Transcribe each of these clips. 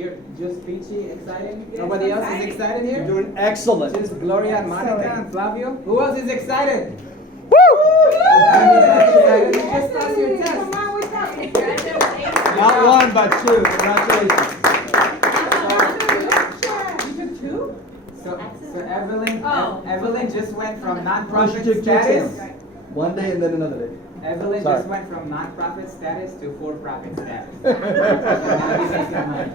You're just Peachy excited? Yes, Nobody else excited. is excited here? You're doing excellent. Just Gloria and Monica and Flavio? Who else is excited? Woo! Excited? You just passed your test. Come on, what's up? Not one, but two. Congratulations. You took two? So Evelyn, Oh. Evelyn just went from She non-profit took two status. exams. One day and then another day. Evelyn Sorry. just went from non-profit status to for-profit status. Now he's making money.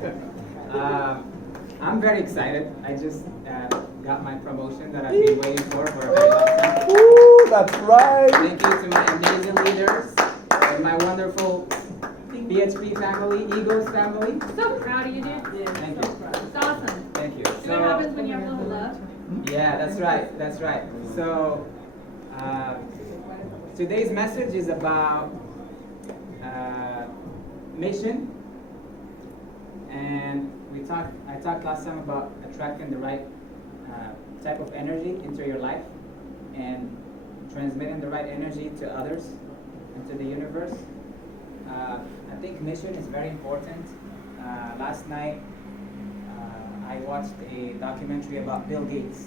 I'm very excited. I just got my promotion that I've been waiting for a very long time. Woo, that's right. Thank you to my amazing leaders and my wonderful PHP family, Eagles family. So proud of you, dude. Thank So you. proud. It's awesome. Thank you. See what happens when you have a little love? Yeah, that's right. That's right. So today's message is about mission, and I talked last time about attracting the right type of energy into your life and transmitting the right energy to others and to the universe. I think mission is very important. Last night I watched a documentary about Bill Gates.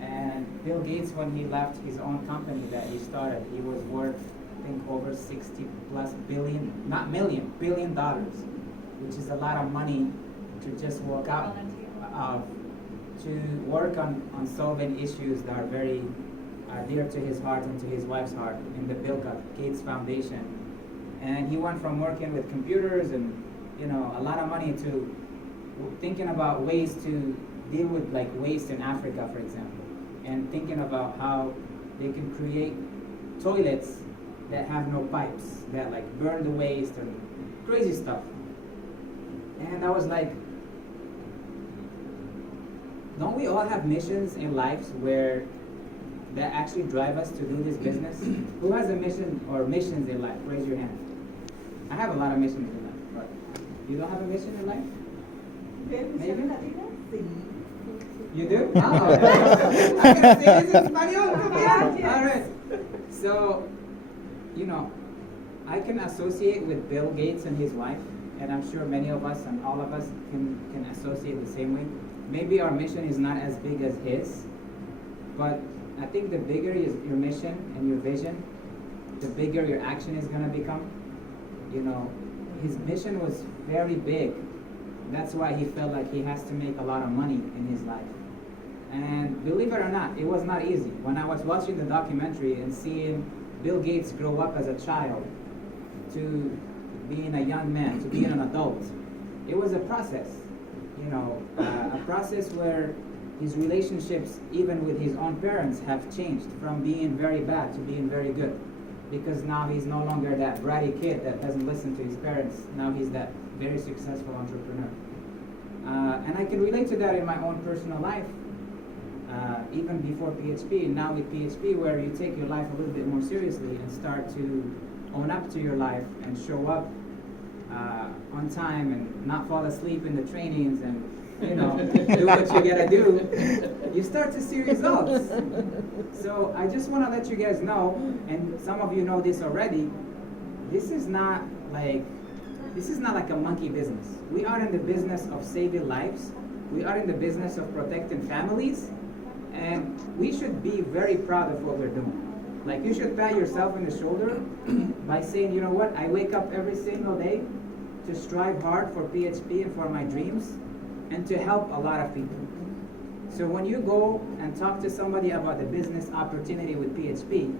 And Bill Gates, when he left his own company that he started, he was worth, I think, over 60 plus billion, not million, $billion, which is a lot of money to just walk out to work on solving issues that are very dear to his heart and to his wife's heart in the Bill Gates Foundation. And he went from working with computers and, a lot of money to thinking about ways to deal with like waste in Africa, for example, and thinking about how they can create toilets that have no pipes, that like burn the waste and crazy stuff. And I was like, don't we all have missions in lives where that actually drive us to do this business? Who has a mission or missions in life? Raise your hand. I have a lot of missions in life, but you don't have a mission in life? You do? Oh, I'm gonna say this in Spanish. All right. So, I can associate with Bill Gates and his wife, and I'm sure many of us and all of us can associate the same way. Maybe our mission is not as big as his, but I think the bigger is your mission and your vision, the bigger your action is gonna become. His mission was very big. That's why he felt like he has to make a lot of money in his life. And believe it or not, it was not easy. When I was watching the documentary and seeing Bill Gates grow up as a child to being a young man, to being an adult, it was a process. A process where his relationships, even with his own parents, have changed from being very bad to being very good. Because now he's no longer that bratty kid that doesn't listen to his parents. Now he's that very successful entrepreneur. And I can relate to that in my own personal life, even before PHP, and now with PHP, where you take your life a little bit more seriously and start to own up to your life and show up on time and not fall asleep in the trainings and do what you gotta do, you start to see results. So I just want to let you guys know, and some of you know this already, this is not like a monkey business. We are in the business of saving lives. We are in the business of protecting families, and we should be very proud of what we're doing. Like, you should pat yourself on the shoulder by saying, you know what, I wake up every single day to strive hard for PHP and for my dreams and to help a lot of people. So when you go and talk to somebody about the business opportunity with PHP,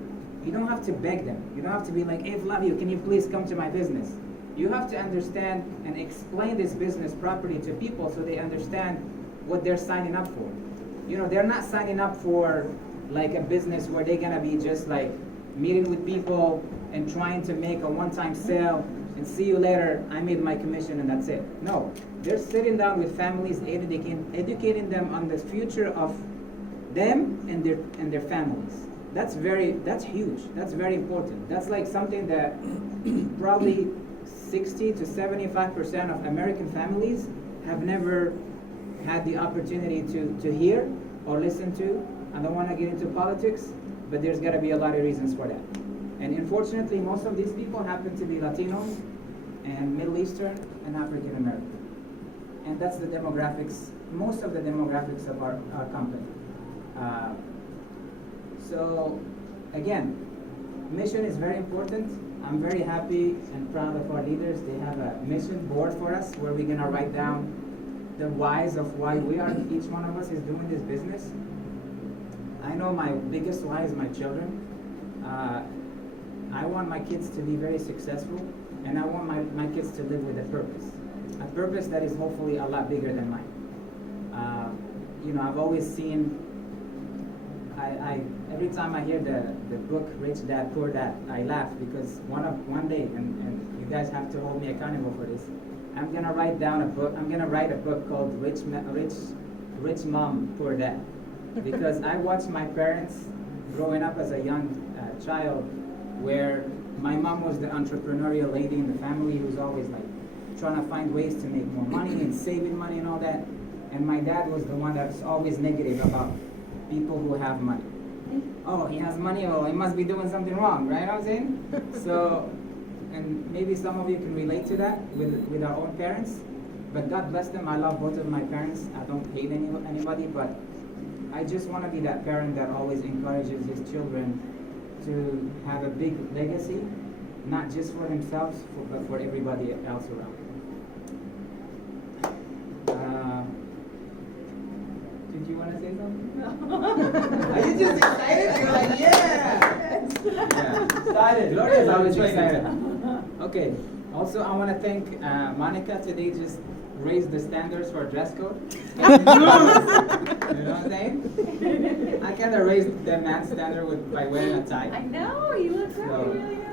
you don't have to beg them. You don't have to be like, hey Flavio, can you please come to my business? You have to understand and explain this business properly to people so they understand what they're signing up for. They're not signing up for like a business where they're gonna be just like meeting with people and trying to make a one-time sale and see you later, I made my commission and that's it. No, they're sitting down with families, educating them on the future of them and their families. That's huge. That's very important. That's like something that probably 60 to 75% of American families have never had the opportunity to hear or listen to. I don't want to get into politics, but there's got to be a lot of reasons for that. And unfortunately, most of these people happen to be Latinos and Middle Eastern and African American. that's the demographics, most of the demographics of our company. Uh, so, again, mission is very important. I'm very happy and proud of our leaders. They have a mission board for us where we're gonna write down the whys of why each one of us is doing this business. I know my biggest why is my children. I want my kids to be very successful, and I want my kids to live with a purpose that is hopefully a lot bigger than mine. I've always seen, every time I hear the book Rich Dad Poor Dad, I laugh because one day, and you guys have to hold me accountable for this, I'm gonna write a book called Rich Mom Poor Dad, because I watched my parents growing up as a young child, where my mom was the entrepreneurial lady in the family who was always like trying to find ways to make more money and saving money and all that, and my dad was the one that's always negative about people who have money. Oh, he has money, oh, he must be doing something wrong, right? You know what I'm saying? So, and maybe some of you can relate to that with our own parents, but God bless them. I love both of my parents. I don't hate anybody, but I just want to be that parent that always encourages his children to have a big legacy, not just for themselves, but for everybody else around. Did you want to say something? No. Are you just excited? You're like, yeah! Yeah. Excited. Gloria's always excited. Okay. Also, I want to thank Monica today. Just raised the standards for dress code. You know what I'm saying? I kind of raised the man's standard by wearing a tie. I know, you look So, really good.